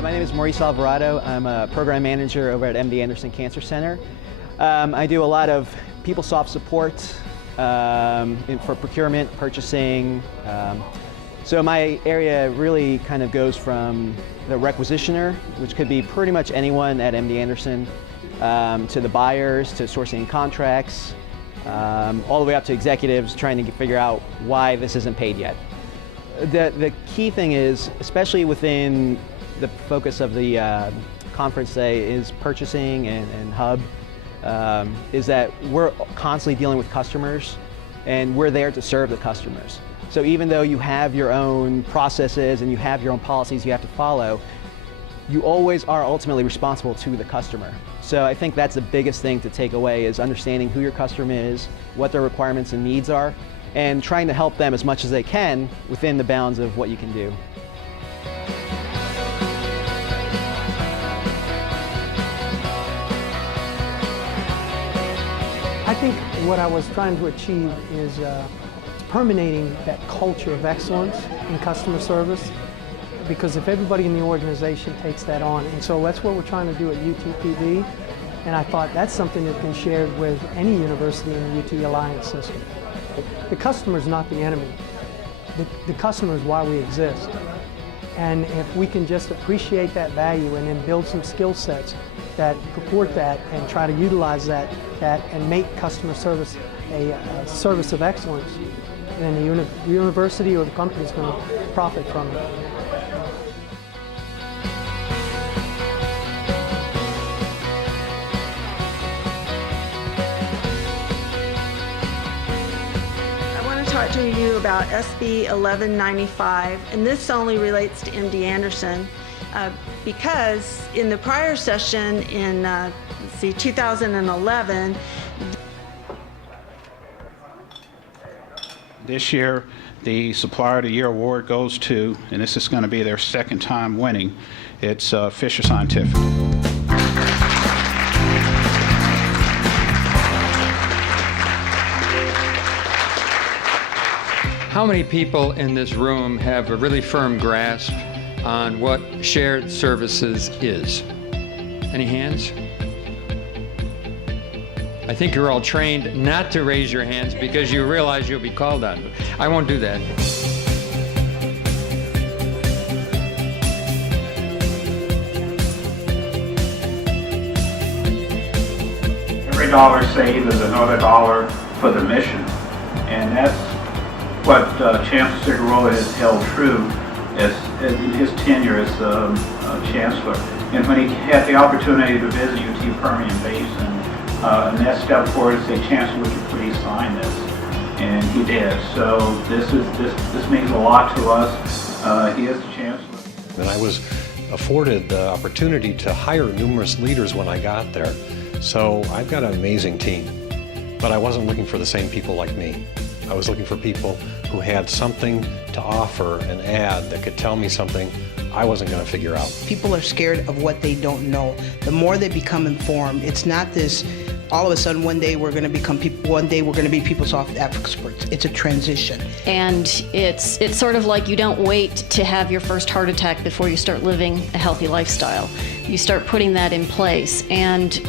My name is Maurice Alvarado. I'm a program manager over at MD Anderson Cancer Center. I do a lot of PeopleSoft support for procurement, purchasing. So my area really kind of goes from the requisitioner, which could be pretty much anyone at MD Anderson, to the buyers, to sourcing contracts, all the way up to executives trying to figure out why this isn't paid yet. The key thing is, especially within the focus of the conference today, is purchasing and hub, is that we're constantly dealing with customers and we're there to serve the customers. So even though you have your own processes and you have your own policies you have to follow, you always are ultimately responsible to the customer. So I think that's the biggest thing to take away, is understanding who your customer is, what their requirements and needs are, and trying to help them as much as they can within the bounds of what you can do. I think what I was trying to achieve is permeating that culture of excellence in customer service, because if everybody in the organization takes that on, and so that's what we're trying to do at UTPB, and I thought that's something that can be shared with any university in the UT Alliance system. The customer is not the enemy. The customer is why we exist. And if we can just appreciate that value and then build some skill sets that purport that and try to utilize that and make customer service a service of excellence, then the university or the company is going to profit from it. Talk to you about SB 1195, and this only relates to MD Anderson because in the prior session in 2011, this year the Supplier of the Year award goes to, and this is going to be their second time winning, it's Fisher Scientific. How many people in this room have a really firm grasp on what shared services is? Any hands? I think you're all trained not to raise your hands because you realize you'll be called on. I won't do that. Every dollar saved is another dollar for the mission, and that's what Chancellor Figueroa has held true in his tenure as Chancellor. And when he had the opportunity to visit UT Permian Basin, Annette stepped forward and said, "Chancellor, would you please sign this?" And he did. So this means a lot to us. He is the Chancellor. And I was afforded the opportunity to hire numerous leaders when I got there. So I've got an amazing team, but I wasn't looking for the same people like me. I was looking for people who had something to offer and add that could tell me something I wasn't going to figure out. People are scared of what they don't know. The more they become informed, it's not this, all of a sudden one day we're going to become people, one day we're going to be PeopleSoft experts. It's a transition. And it's sort of like you don't wait to have your first heart attack before you start living a healthy lifestyle. You start putting that in place, and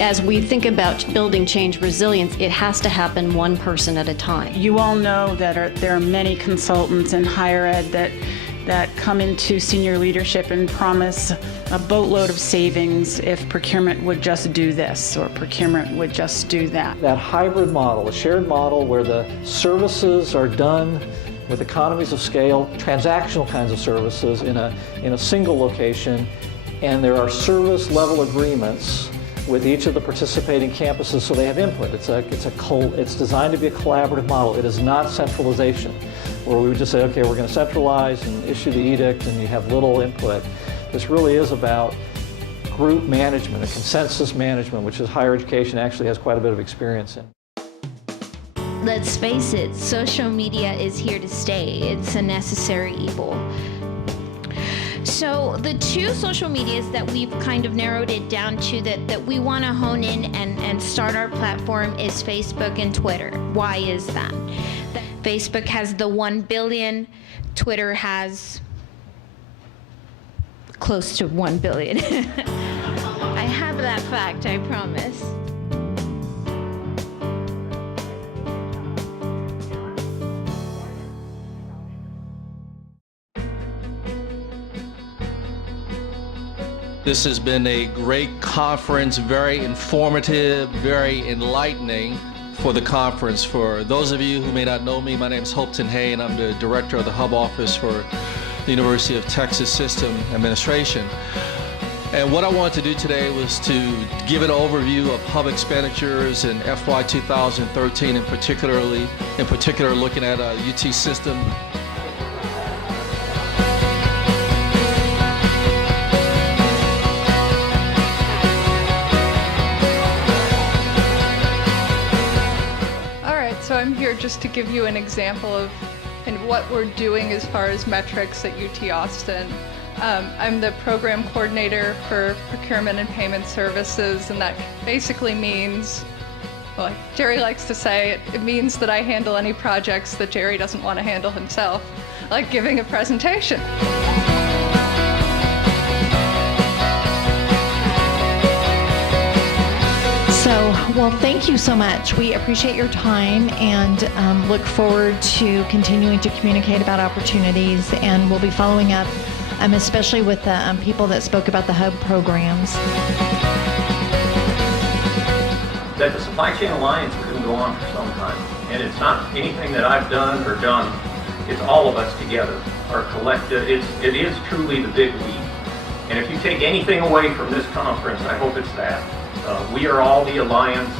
as we think about building change resilience, it has to happen one person at a time. you all know that there are many consultants in higher ed that come into senior leadership and promise a boatload of savings if procurement would just do this or procurement would just do that. That hybrid model, a shared model where the services are done with economies of scale, transactional kinds of services in a single location, and there are service level agreements with each of the participating campuses so they have input. It's designed to be a collaborative model. It is not centralization, where we would just say, okay, we're going to centralize and issue the edict and you have little input. This really is about group management, a consensus management, which is higher education actually has quite a bit of experience in. Let's face it, social media is here to stay. It's a necessary evil. So the two social medias that we've kind of narrowed it down to that we want to hone in and start our platform is Facebook and Twitter. Why is that? Facebook has the 1 billion, Twitter has close to 1 billion. I have that fact, I promise. This has been a great conference, very informative, very enlightening for the conference. For those of you who may not know me, my name is Hopeton Hay, and I'm the director of the Hub Office for the University of Texas System Administration. And what I wanted to do today was to give an overview of Hub expenditures in FY 2013, in particular looking at UT System. So I'm here just to give you an example of what we're doing as far as metrics at UT Austin. I'm the program coordinator for procurement and payment services, and that basically means, well, like Jerry likes to say, it means that I handle any projects that Jerry doesn't want to handle himself, like giving a presentation. Well, thank you so much. We appreciate your time and look forward to continuing to communicate about opportunities, and we'll be following up, especially with the people that spoke about the Hub programs. That the Supply Chain Alliance couldn't go on for some time, and it's not anything that I've done or done. It's all of us together, our collective. It is truly the big we. And if you take anything away from this conference, I hope it's that. We are all the alliance.